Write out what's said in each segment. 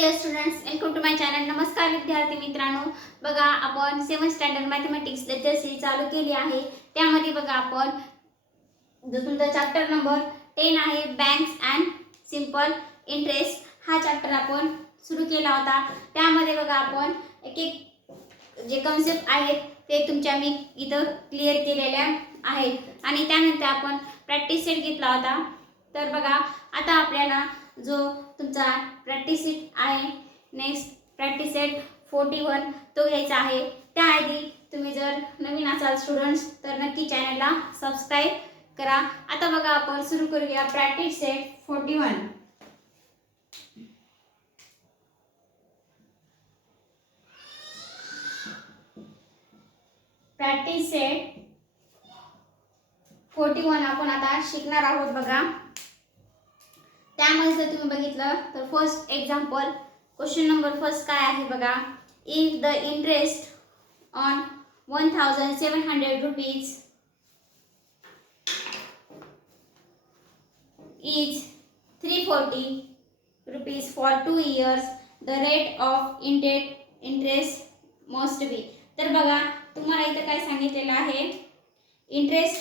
Dear students, welcome to my channel. नमस्कार विद्यार्थी मित्रांनो. बघा आपण 7th standard mathematics lecture series चालू केली आहे. त्यामध्ये बघा आपण जो तुमचा चॅप्टर नंबर 10 आहे बँक्स अँड सिंपल इंटरेस्ट, हा चॅप्टर आपण सुरू केला होता. त्यामध्ये बघा आपण एक एक जे कन्सेप्ट आहेत ते तुमच्या मी इथं क्लिअर केलेल्या आहेत आणि त्यानंतर आपण प्रॅक्टिस सेट घेतला होता. तर बघा आता आपल्याला जो तुमचा प्रॅक्टिस सेट आहे नेक्स्ट प्रॅक्टिस सेट 41 तो घ्यायचा आहे. त्याआधी तुम्ही जर नवीन असाल स्टुडंट्स तर नक्की चॅनलला सबस्क्राइब करा. आता बघा आपण सुरू करूया प्रॅक्टिस सेट 41. प्रॅक्टिस सेट 41 आपण आता शिकणार आहोत. बघा त्यामध्ये जर तुम्ही बघितलं तर first example question number first काय आहे बघा. If the interest on 1700 rupees is 340 rupees for 2 years, the rate of interest must be. तर बघा तुम्हाला इथं काय सांगितलेलं आहे, इंटरेस्ट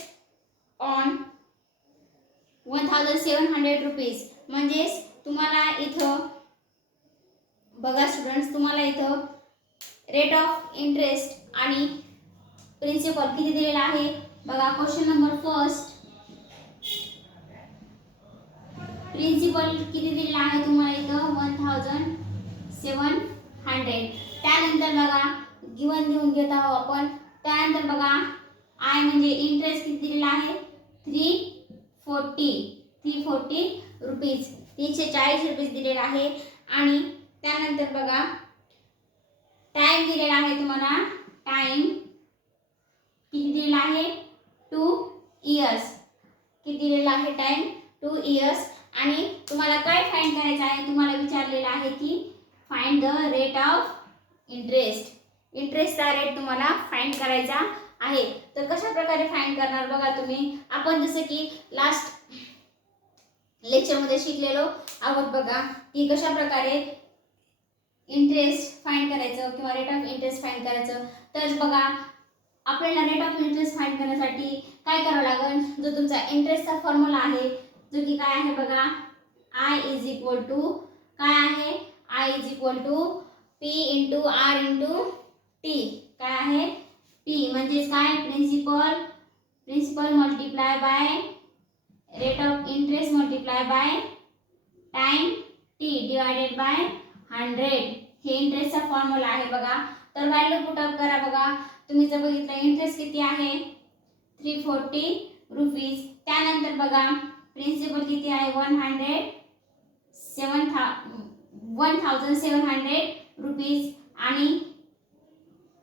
ऑन 1700 रुपीज म्हणजे तुम्हाला इथं बघा स्टुडंट्स, तुम्हाला इथं रेट ऑफ इंटरेस्ट आणि प्रिन्सिपल किती दिलेला आहे बघा. क्वेश्चन नंबर फर्स्ट प्रिन्सिपल किती दिलेला आहे तुम्हाला इथं 1700. त्यानंतर बघा गिवन देऊन घेत आहोत आपण. त्यानंतर बघा आय म्हणजे इंटरेस्ट किती दिलेला आहे 340 रुपीज, 340 रुपीज दिलेला आहे. आणि त्यानंतर बघा टाइम दिलेला आहे तुम्हाला, टाइम किती दिलेला आहे 2 इयर्स, किती दिलेला आहे टाइम 2 इयर्स. आणि तुम्हाला काय फाइंड करायचं आहे, तुम्हाला विचारलेलं आहे की find the rate of interest, इंटरेस्टचा रेट तुम्हाला फाइंड करायचा आहे. तर कशा प्रकारे फाइंड करणार बघा तुम्ही. आपण जसं की लास्ट लेक्चर मध्ये शिकलेलो आहोत बघा की कशा प्रकारे इंटरेस्ट फाइंड करायचं किंवा रेट ऑफ इंटरेस्ट फाइंड करायचं. तर बघा आपल्याला रेट ऑफ इंटरेस्ट फाइंड करण्यासाठी काय करावं लागेल, जो तुमचा इंटरेस्टचा फॉर्म्युला आहे जो की काय आहे बघा, I इज इक्वल टू काय आहे, I is equal to P into R into T. काय आहे P म्हणजे काय, principal multiply by rate of interest multiply by time T divided by 100. हे इंटरेस्टचा फॉर्म्युला आहे बघा. तर व्हॅल्यू पुट अप करा बघा. तुम्ही जर बघितलं इंटरेस्ट किती आहे 340 रुपीज. त्यानंतर बघा प्रिन्सिपल किती आहे 1700 रुपीज आणि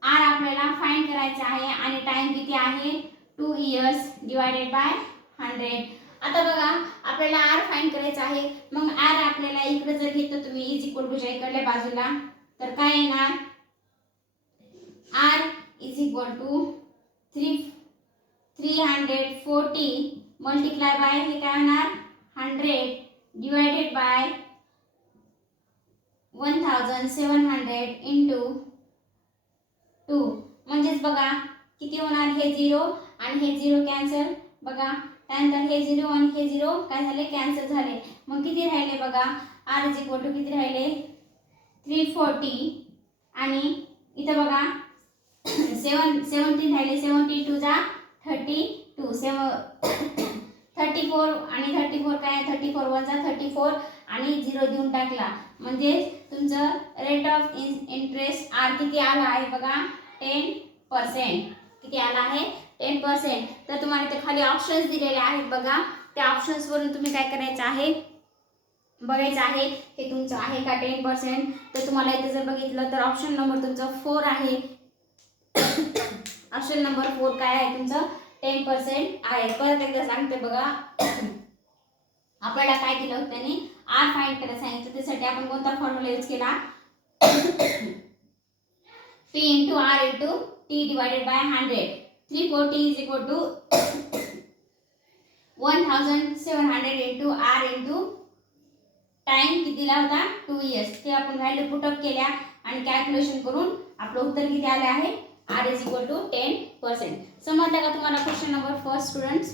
आर आपल्याला फाइंड करायचा आहे आणि टाइम किती आहे 2 इयर्स डिवायडेड बाय 100. आता बघा आपल्याला आर फाइंड करायचा आहे. मग आर आपल्याला इकडे जर घेतलं तुम्ही इज इक्वल टू च्या इकडल्या बाजूला तर काय येणार, R is equal to 340 multiply by हे काय होणार 100 डिवायडेड बाय 1700 इंटू 2 म्हणजेच बघा किती होणार, हे 0 आणि हे 0 कॅन्सल बघा. त्यानंतर हे 0 आणि हे 0 काय झाले कॅन्सल झाले. मग किती राहिले बघा, आर इज इक्वल टू किती राहिले 340 आणि इथं बघा 17 राहिले, 17 × 32 34 आणि 34 काय 34 × 34 आणि 0 देऊन टाकला म्हणजे तुमचं रेट ऑफ इंटरेस्ट आर किती आला आहे बघा 10%. किती आला आहे 10%. तर तुम्हाला इथे खाली ऑप्शन्स दिलेले आहेत बघा. त्या ऑप्शन्स वरून तुम्ही काय करायचं आहे बघायचं आहे हे तुमचं आहे का 10%. तर तुम्हाला इथे जर बघितलं तर ऑप्शन नंबर तुमचा 4 आहे. ऑप्शन नंबर 4 काय आहे तुमचं 10% आहे. परत एकदा सांगते बघा, आपल्याला काय दिलं होतं त्यांनी आर फाइंड करायला सांगितलं. त्यासाठी आपण कोणता फॉर्म्युला यूज केला, P into R into T divided by 100. 340 is equal to 1700 into R into time किती दिला होता 2 इयर्स. ते आपण व्हॅल्यू पुटअप केल्या आणि कॅल्क्युलेशन करून आपलं उत्तर किती आले आहे r इज इक्वल टू 10%. समजलं का तुम्हाला क्वेश्चन नंबर फर्स्ट स्टुडंट्स?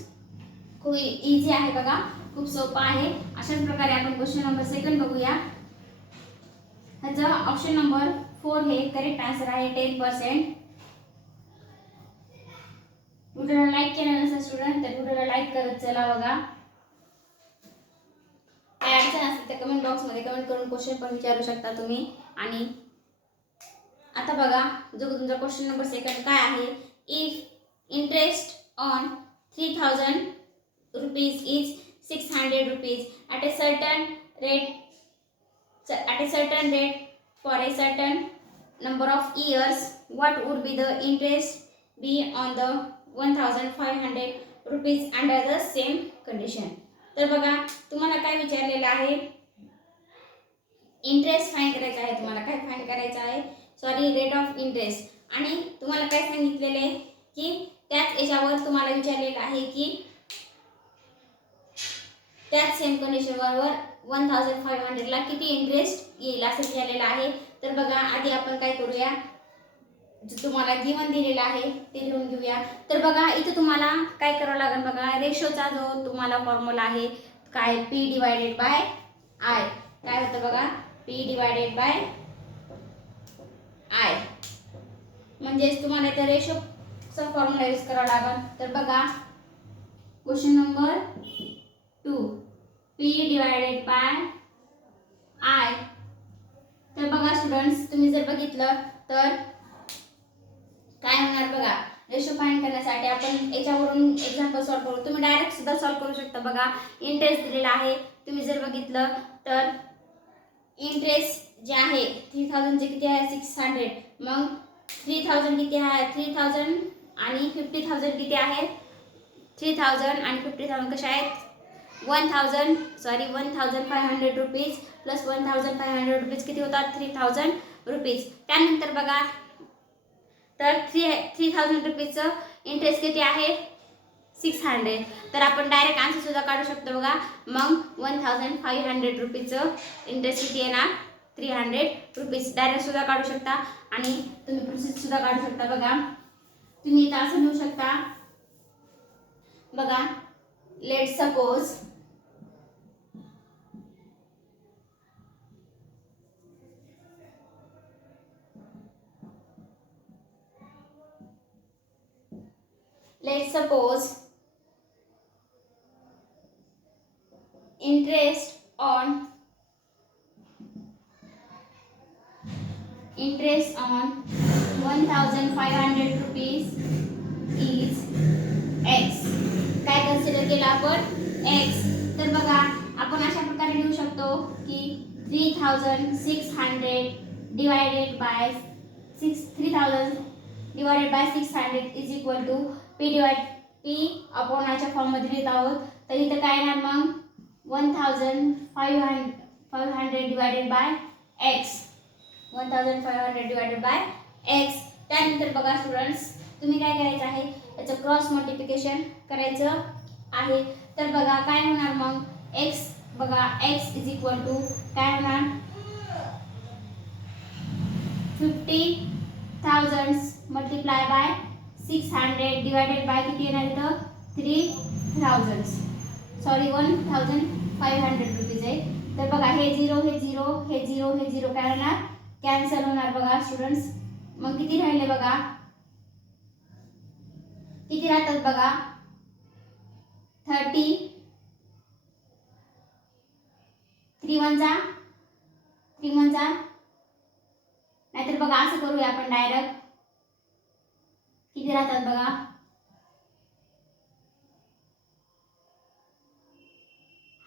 खूप इझी आहे बघा, खूप सोपा आहे. अशाच प्रकारे आपण क्वेश्चन नंबर सेकंड बघूया. ह्याचा ऑप्शन नंबर 4 हे करेक्ट आन्सर आहे 10%. व्हिडिओला लाईक केलं नसेल स्टुडंट तर व्हिडिओला लाईक करत चला बघा. काय अडचण असेल तर कमेंट बॉक्स मध्ये कमेंट करून क्वेश्चन पण विचारू शकता तुम्ही. आणि आता बघा जो तुमचा क्वेश्चन नंबर सेकंड काय आहे, if interest on 3000 rupees is 600 rupees at a certain rate for a certain number of years, what would be the interest be on the 1500 rupees under the same condition. तर बघा तुम्हाला काय विचारलेलं आहे, interest find करायचा आहे. तुम्हाला काय फाइंड करायचं आहे, सॉरी रेट ऑफ इंटरेस्ट. आणि तुम्हाला काय सांगितलेले आहे की त्याच याच्यावर तुम्हाला विचारलेलं आहे की त्याच सेम कंडिशन बरोबर 1500 ला किती इंटरेस्ट येईल असं विचारलेलं आहे. तर बघा आधी आपण काय करूया, जे तुम्हाला गिवन दिलेला आहे ते लिहून घेऊया. तर बघा इथे तुम्हाला काय करावं लागेल बघा, रेशोचा जो तुम्हाला फॉर्म्युला आहे काय, p डिवायडेड बाय i. काय होतं बघा, p डिवायडेड बाय i. म्हणजेच तुम्हाला इथे रेशोचा फॉर्म्युला यूज करावा लागेल. तर बघा question number 2 p divided by i. तर बघा स्टुडंट्स तुम्ही जर बघितलं तर काय होणार बघा, रेशो फाइंड करण्यासाठी आपण याच्यावरून एक्झाम्पल सॉल्व करू. तुम्ही डायरेक्ट सुद्धा सॉल्व करू शकता. बघा इंटरेस्ट दिलेला आहे, तुम्ही जर बघितलं तर इंटरेस्ट जे आहे 3000 चे किती आहे 600. मग 3000 किती आहे 3000 आणि 50000 किती आहे 3000 आणि 50000 कशा आहेत 1500 रुपीज प्लस 1500 रुपीज किती होतात 3000 रुपीज. त्यानंतर बघा तर 3000 रुपीजचं इंटरेस्ट किती आहे 600. तर आपण डायरेक्ट आन्सर सुद्धा काढू शकतो बघा. मग 1500 रुपीजचं इंटरेस्ट किती येणार 300 रुपीज. डायरेक्ट सुद्धा काढू शकता आणि तुम्ही प्रोसेस सुद्धा काढू शकता. बघा तुम्ही इथं असं लिहू शकता. बघा let's suppose interest on 1500 rupees is x. काय कन्सिडर केलं आपण x. तर बघा आपण अशा प्रकारे लिहू शकतो की 3600 divided by 600 is equal to p upon च्या फॉर्म मध्ये लिहित आहोत. तर इथं काय येणार मग 1500 divided by x. 1500 divided by x. त्यानंतर बघा स्टुडंट्स तुम्ही काय करायचं आहे याचं क्रॉस मल्टिप्लिकेशन करायचं आहे. तर बघा काय होणार मग x. बघा x इज इक्वल टू काय होणार 50,000 मल्टिप्लाय बाय 600 डिवायडेड बाय किती येणार इथं 3000 सॉरी 1500 रुपीज आहे. तर बघा हे 0 हे 0 हे 0 हे 0 काय होणार कॅन्सल होणार. बघा स्टुडंट्स मग किती राहिले बघा किती राहतात बघा 30 3 चा नाहीतर बघा असं करूया आपण डायरेक्ट किती राहतात बघा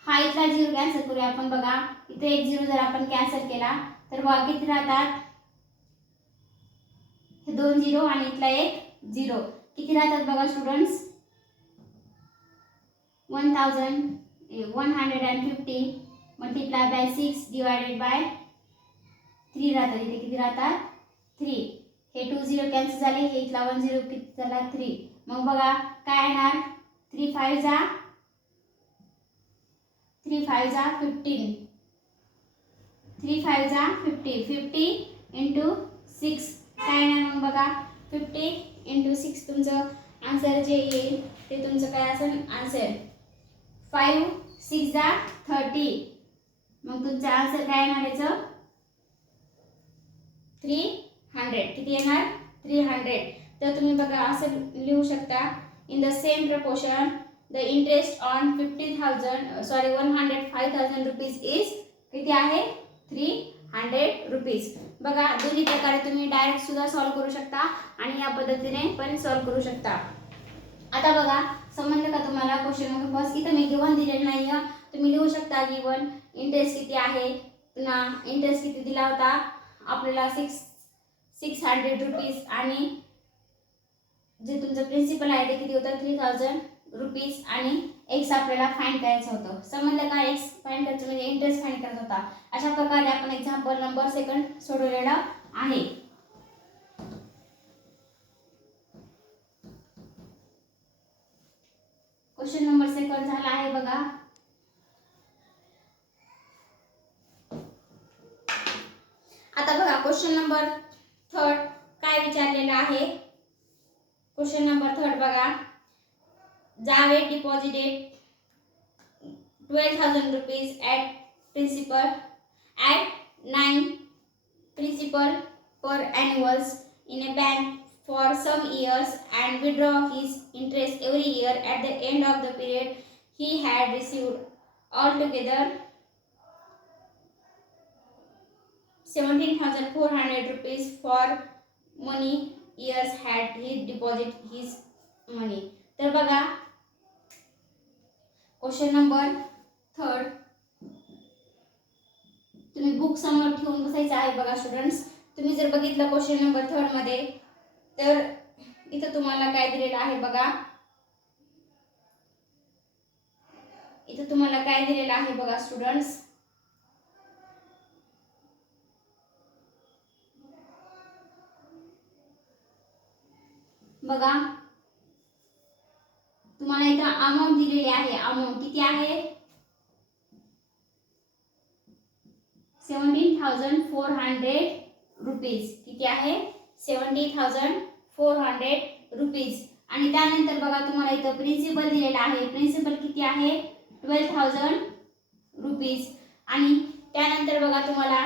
हा इथला 0 कॅन्सल करूया आपण. बघा इथे एक 0 जर आपण कॅन्सल केला तर बघा किती राहतात हे 2 0 आणि इथला एक 0 किती राहतात बघा students 1150 multiply by 6 divided by 3 राहतात. इथे किती राहतात 3. हे 2 0 कॅन्सल झाले हे इथला 1 0 किती झाला 3. मग बघा काय येणार 3 5 जा 15 3 5 जा 50, 50 into 6 काय येणार मग बघा 50 into 6 तुमचं आन्सर जे येईल ते तुमचं काय असेल आन्सर 5 6 जा 30 मग तुमचं आन्सर काय येणार याचं 300 किती येणार 300 तर तुम्ही बघा असं लिहू शकता in the same proportion the interest on 105,000 rupees is किती आहे 300 रुपीज बघा दोन्ही प्रकारे तुम्ही डायरेक्ट सुद्धा सॉल्व करू शकता आणि या पद्धतीने पण सॉल्व करू शकता आता बघा समजलं का तुम्हाला क्वेश्चन नंबर फर्स्ट इथं मी गिवन दिलेलं नाही तुम्ही लिहू शकता गिवन इंटरेस्ट किती आहे पुन्हा इंटरेस्ट किती दिला होता आपल्याला 600 रुपीज आणि जे तुमचं प्रिन्सिपल आहे ते किती होतं 3000 रुपीज आणि एक्स आपल्याला फाइंड करायचं होतं समजलं का एक्स फाइंड करायचं म्हणजे इंटरेस्ट फाइंड करायचा होता अशा प्रकारे आपण एक्झाम्पल नंबर सेकंड सोडवलेला आहे क्वेश्चन नंबर सेकंड झाला आहे बघा आता बघा क्वेश्चन नंबर थर्ड काय विचारलेलं आहे क्वेश्चन नंबर थर्ड बघा Javed deposited 12,000 rupees at principal at 9 principal per annuals in a bank for some years and withdraw his interest every year at the end of the period he had received altogether 17,400 rupees for money years had he deposit his money तर बघा question number third तुम्ही book समोर ठेवून बसायचं आहे बघा students तुम्ही जर बघितलं क्वेश्चन नंबर थर्ड मध्ये तर इथं तुम्हाला काय दिलेलं आहे बघा इथं तुम्हाला काय दिलेलं आहे बघा स्टुडंट्स बघा तुम्हाला इथं अमाउंट दिलेली आहे अमाउंट किती आहे 17,400 रुपीज किती आहे 70,400 रुपीज आणि त्यानंतर बघा तुम्हाला इथं प्रिन्सिपल दिलेला आहे प्रिन्सिपल किती आहे 12,000 रुपीज आणि त्यानंतर बघा तुम्हाला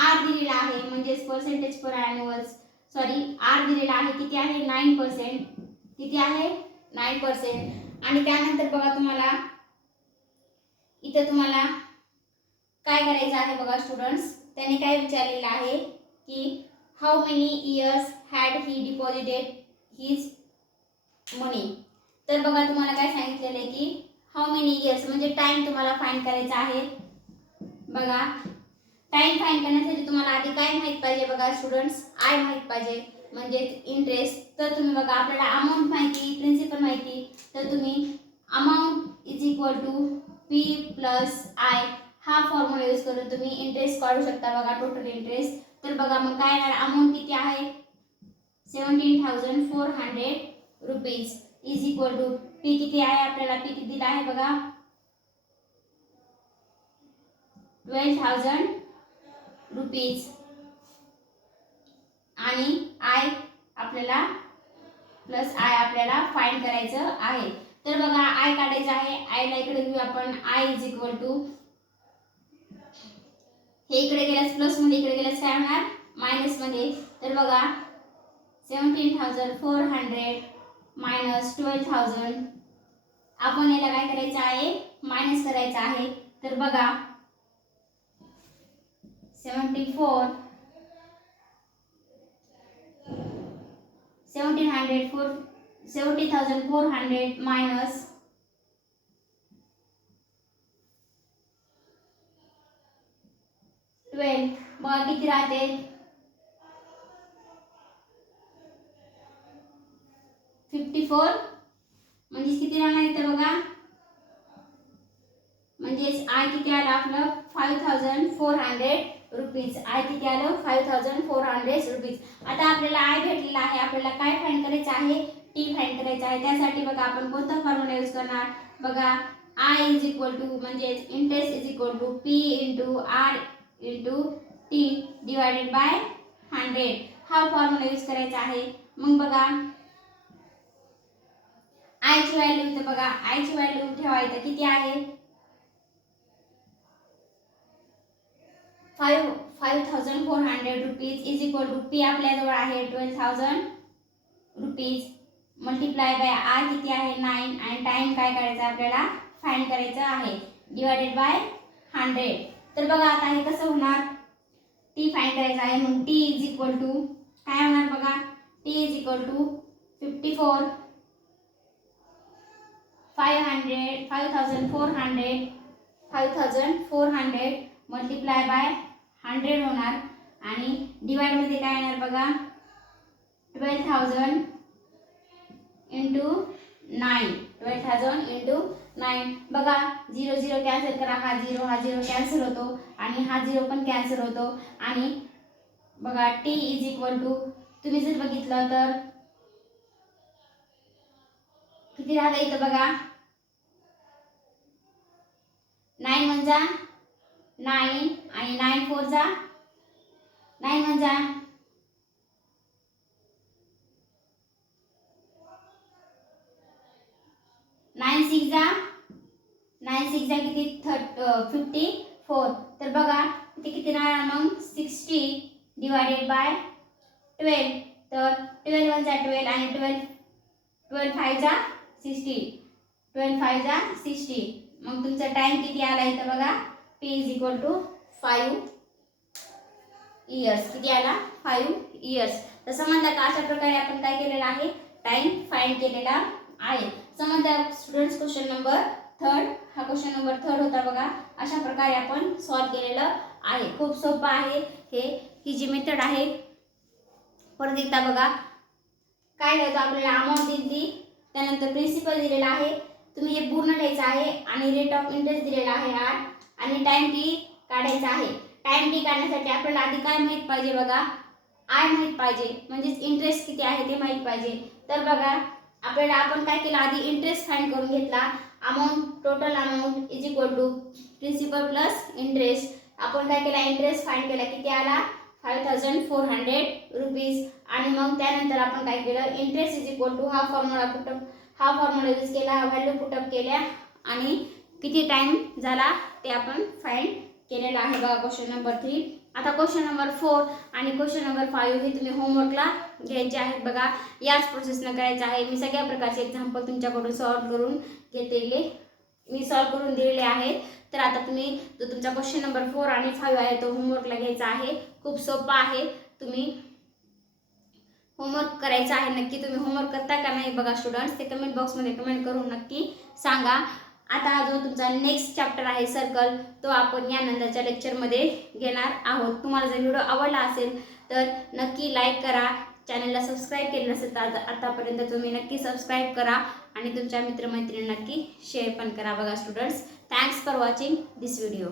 आर दिलेला आहे म्हणजे पर्सेंटेज पर ॲन्युअल्स सॉरी आर दिलेला आहे किती आहे 9% किती आहे 9% आणि त्यानंतर बघा तुम्हाला इथं तुम्हाला काय करायचं आहे बघा स्टुडंट्स त्यांनी काय विचारलेलं आहे की how many years had he deposited his money तर बघा तुम्हाला काय सांगितलेलं आहे की हाऊ मेनी इयर्स म्हणजे टाइम तुम्हाला फाइंड करायचा आहे बघा टाइम फाइंड करण्यासाठी तुम्हाला आधी काय माहित पाहिजे बघा स्टुडंट्स आय माहित पाहिजे म्हणजे इंटरेस्ट तर तुम्ही बघा आपल्याला अमाउंट माहिती प्रिन्सिपल माहिती तर तुम्ही amount is equal to P plus I हा फॉर्म्युला यूज करून तुम्ही इंटरेस्ट काढू शकता बघा टोटल इंटरेस्ट तर बघा मग काय येणार अमाउंट किती आहे 17,400 rupees is equal to P किती आहे आपल्याला पी किती दिला आहे बघा 12,000 रुपीज आणि आय आपल्याला प्लस आय आपल्याला फाइंड करायचं आहे तर बघा आय काढायचं आहे आय ला इकडे घेऊ आपण आय इज इक्वल टू हे इकडे गेल्यास प्लस मध्ये इकडे गेल्यास काय होणार मायनस मध्ये तर बघा 17,400 मायनस 12,000 आपण याला काय करायचं आहे मायनस करायचं आहे तर बघा 70,400 मायनस 12 बघा किती राहते 54 म्हणजे किती राहणार इथे बघा म्हणजे आय किती आलं आपलं 5,400 रुपीज आय किती आलं 5,400 रुपीज आता आपल्याला आय भेटलेला आहे आपल्याला काय फाइंड करायचं आहे टी फाइंड करायचं आहे त्यासाठी बघा आपण कोणता फॉर्म्युला यूज करणार बघा आय इज इक्वल टू म्हणजे interest is equal to P into R into T divided by 100 हा फॉर्म्युला यूज करायचा आहे. मग बघा आय ची व्हॅल्यू इथं बघा आय ची व्हॅल्यू ठेवायचं किती आहे 5400 rupees is equal to P आपल्याजवळ आहे 12000 रुपीज मल्टिप्लाय बाय आर किती आहे 9 आणि टाइम काय करायचा आपल्याला फाइंड करायचं आहे डिवायडेड बाय 100. तर बघा आता हे कसं होणार टी फाइंड करायचं आहे मग टी इज इक्वल टू काय होणार बघा T is equal to 5400 multiply by 100 होणार आणि डिवाइड मध्ये काय येणार बघा 12000 इंटू 9 बघा 0 0 कॅन्सल करा हा 0 कॅन्सल होतो आणि हा 0 पण कॅन्सल होतो आणि बघा टी इज इक्वल टू तुम्ही जर बघितलं तर किती राहतं इथं बघा 9 म्हणजे 9 आणि 9 4 जा 9 म्हणजे 9 6 जा 9 6 जा किती 54 तर बघा इथे किती राहणार मग 60 डिवायडेड बाय 12 तर 12 1 जा 12 आणि 12 5 जा 60 मग तुमचा टाइम किती आला इथं बघा p is equal to 5 years किती आला 5 इयर्स. तर समजा का अशा प्रकारे आपण काय केलेलं आहे टाइम फाइंड केलेला आहे. समजा स्टुडंट्स क्वेश्चन नंबर 3 हा क्वेश्चन नंबर 3 होता बघा अशा प्रकारे आपण सॉल्व केलेलं आहे. खूप सोपं आहे ही जी मेथड आहे. परत एकदा बघा काय करायचं आपल्याला अमाऊंट दिली त्यानंतर प्रिन्सिपल दिलेला आहे तुम्ही हे पूर्ण लिहायचं आहे आणि रेट ऑफ इंटरेस्ट दिलेला आहे 8 आणि टाइम टी काढायचा आहे. टाइम टी काढण्यासाठी आपल्याला आधी काय माहित पाहिजे बघा आय माहित पाहिजे म्हणजे इंटरेस्ट किती आहे ते माहित पाहिजे. तर बघा आपल्याला आपण काय केलं आधी इंटरेस्ट फाइंड करून घेतला amount total amount is equal to principal plus interest. आपण काय केला इंटरेस्ट फाइंड केला किती आला 5400 रुपीज आणि मग त्यानंतर आपण काय केलं इंटरेस्ट इज इक्वल टू हा फॉर्म्युला यूज केला व्हॅल्यू पुटअप केल्या आणि किती टाइम झाला ते आपण फाइंड केलेला आहे बघा क्वेश्चन नंबर 3. आता क्वेश्चन नंबर 4 आणि क्वेश्चन नंबर 5 हे तुम्ही होमवर्कला घ्यायचे आहेत बघा याच प्रोसेसने करायचं आहे. मी सगळ्या प्रकारचे एक्झाम्पल तुमच्याकडून सॉल्व करून दिलेले आहेत. तर आता तुम्ही जो तुमचा क्वेश्चन नंबर 4 आणि 5 आहे तो होमवर्कला घ्यायचा आहे. खूप सोपा आहे तुम्ही होमवर्क करायचा आहे. नक्की तुम्ही होमवर्क करता का नाही बघा स्टुडंट्स ते कमेंट बॉक्समध्ये कमेंट करून नक्की सांगा. आता जो तुमचा नेक्स्ट चॅप्टर आहे सर्कल तो आपण या नंतरच्या लेक्चरमध्ये घेणार आहोत. तुम्हाला जर व्हिडिओ आवडला असेल तर नक्की लाईक करा. चॅनलला सबस्क्राईब केलं नसेल तर आतापर्यंत तुम्ही नक्की सबस्क्राईब करा आणि तुमच्या मित्रमैत्रिणींना नक्की शेअर पण करा बघा students. Thanks for watching this video.